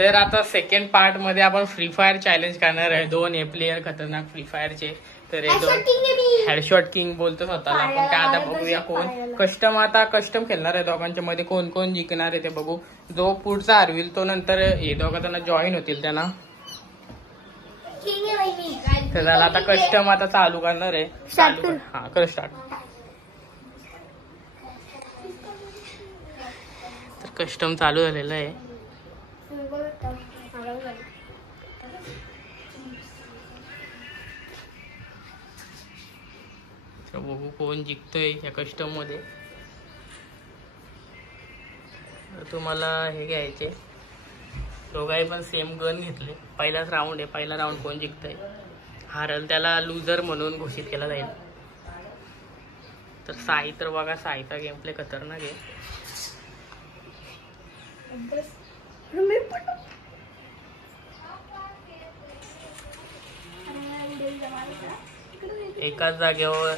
तर आता second part मध्ये आपण फ्री फायर चॅलेंज करणार आहे. 2 प्लेयर खतरनाक फ्री फायरचे. तर हे 2 हेडशॉट किंग बोलतो स्वतःला. आपण काय आता बघूया कोण कस्टम खेळणार आहे. दोघांच्या मध्ये कोण कोण जिंकणार आहे ते बघू. जो पुढचा हरविल तो नंतर हे दोघं त्यांना जॉईन होतील त्यांना. तर झालं आता कस्टम आता चालू करणार आहे. हा कर स्टार्ट. तर कस्टम चालू झालेलं आहे. बघू कोण जिंकतोय या कस्टम मध्ये. तुम्हाला हे घ्यायचे. दोघाही पण सेम गन घेतले. पहिलाच राऊंड आहे. पहिला राऊंड कोण जिंकतोय हारल त्याला लुजर म्हणून घोषित केला जाईल. तर साई तर बघा साईचा गेम प्ले खतरनाक आहे. एकाच जागेवर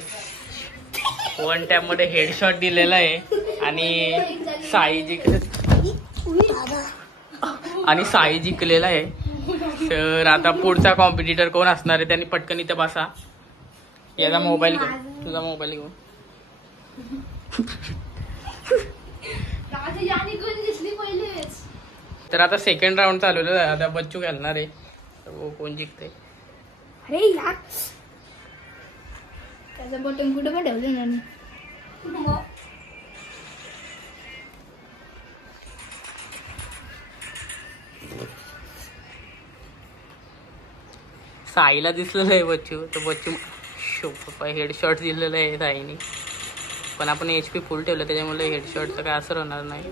1 टॅप मध्ये हेडशॉट दिलेला आहे आणि साई जिंकलेला आहे. तर आता पुढचा कॉम्पिटिटर कोण असणार आहे त्यांनी पटकन इथे बसा. याचा मोबाईल घेऊन तुझा मोबाईल घेऊन. तर आता सेकंड राऊंड चालू आहे. आता बच्चू घालणार आहे. तर कोण जिंकते. अरे यार त्याचं बटन कुठं पण ठेवलं ना. साईला दिसलेलं आहे बच्चू. तर बच्चू हेडशॉट दिलेलं आहे साईने. पण आपण HP फुल ठेवलं त्याच्यामुळे हेडशॉटचा काय असर होणार नाही.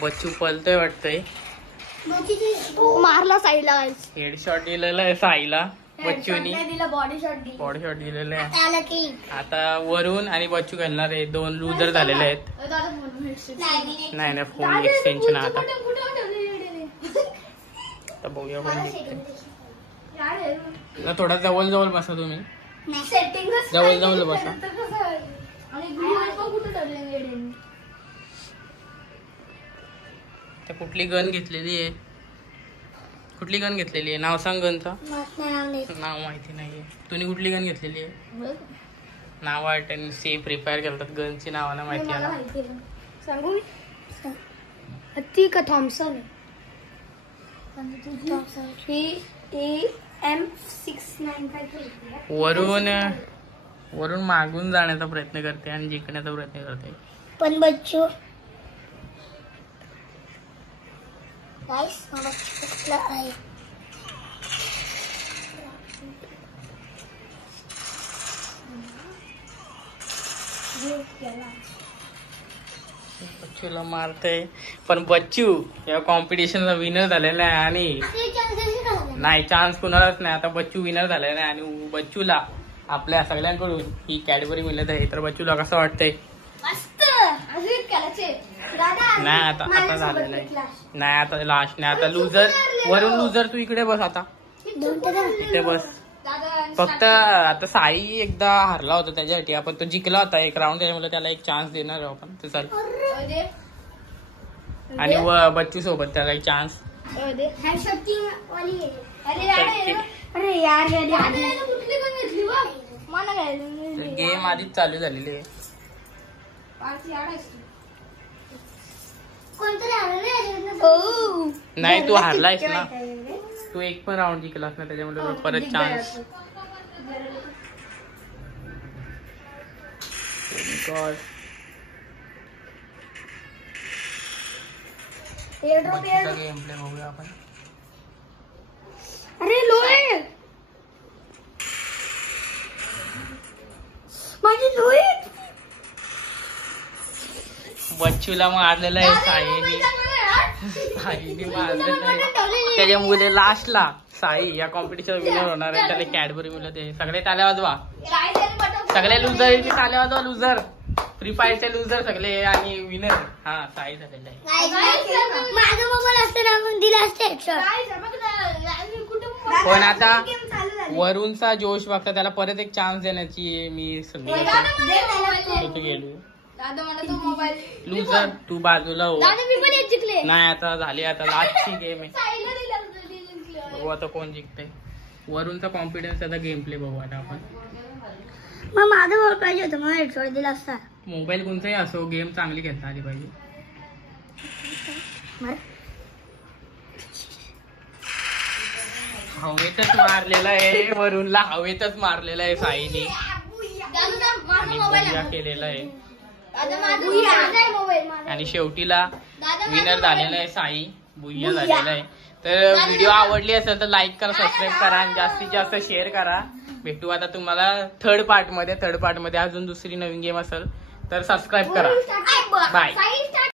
बच्चू पळतोय वाटतंय. मारला साईला. हेडशॉट दिलेला आहे साईला बच्चूनी. बॉडी शॉट दिलेला आहे. आता वरून आणि बच्चू घालणार आहे. 2 लुजर झालेले आहेत. नाही फोन एक्सटेन्शन आता बघूया कोण जिंकते. थोडा जवळ बसा तुम्ही. जवळ बसा. कुठली गन घेतलेली आहे. कुठली गन घेतलेली आहे नाव सांग. गनचा नाव माहिती नाहीये. तुम्ही कुठली गन घेतलेली आहे. नाव आहे सेफ फ्री फायर खेळतात. गनची नावानं माहिती आहे ना. सांगू ती का थॉम्सन वरून मागून जाण्याचा प्रयत्न करते आणि जिंकण्याचा प्रयत्न करते. पण बच्चू बच्चूला मारते. पण बच्चू या कॉम्पिटिशनचा विनर झालेला आहे आणि नाही चान्स कुणालाच नाही. आता बच्चू विनर झालेला आहे आणि बच्चूला आपल्या सगळ्यांकडून ही कॅडबरी मिळत आहे. तर बच्चूला कसं वाटतंय. नाही आता झालेलं आहे. नाही आता लास्ट नाही. आता लुजर वरून लुजर तू इकडे बस. आता इथे बस. फक्त आता साई एकदा हरला होता त्याच्यासाठी. आपण तो जिंकला होता 1 राऊंड. त्याच्यामुळे त्याला एक चान्स देणार आपण. ते चाल आणि बच्चू सोबत त्याला एक चान्स. गेम आधीच चालू झालेली आहे. नाही तू हारलायस ना. तू 1 पण राऊंड जिंकलास ना त्याच्यामुळे परत चान्स. गेम प्ले बघूया आपण. अरे लोहे माझी लोहे. बच्चूला मारलेलं आहे साईने मारलेलं आहे. त्याच्यामुळे लास्टला साई या कॉम्पिटिशन विनर होणार आहे. त्याला कॅडबरी मिळत आहे. सगळे टाळ्या वाजवा. सगळे लुजर टाळ्या वाजवा. लुजर फ्री फायरचे लुजर सगळे आणि विनर हा साई झालेला आहे. माझा मोबाईल असताना दिला असते. पण आता वरूनचा जोश बघता त्याला परत एक चान्स देण्याची मी संधी गेलो. दादा मला तो मोबाईल लुजर तू बाजूला हो. दादा मी पण एक जिंकले. नाही आता झाली, आता लास्टची गेम आहे. साईला दिलं. बघू आता कोण जिंकते. वरूनचा कॉन्फिडन्स आता गेम प्ले बघू आता आपण. मग माझा बॉल पाहिजे होतं, मला हेडशॉट दिला असता. मोबाईल कोणताही असो, गेम चांगली खेळता आली पाहिजे. हवेतच मारलेला आहे, वरूनला हवेतच मारलेला आहे साईने दादा माझा आणि मोबाईल बुया केलेला आहे. दादा माझा मोबाईल आणि शेवटीला दादा विनर झालेला आहे साई, बुया झालेला आहे. तर व्हिडिओ आवडली असेल तर लाईक करा, सबस्क्राईब करा आणि जास्तीत जास्त शेअर करा. भेटू आता तुम्हाला थर्ड पार्ट मध्ये अजून दुसरी नवीन गेम असेल तर सबस्क्राईब करा. बाय.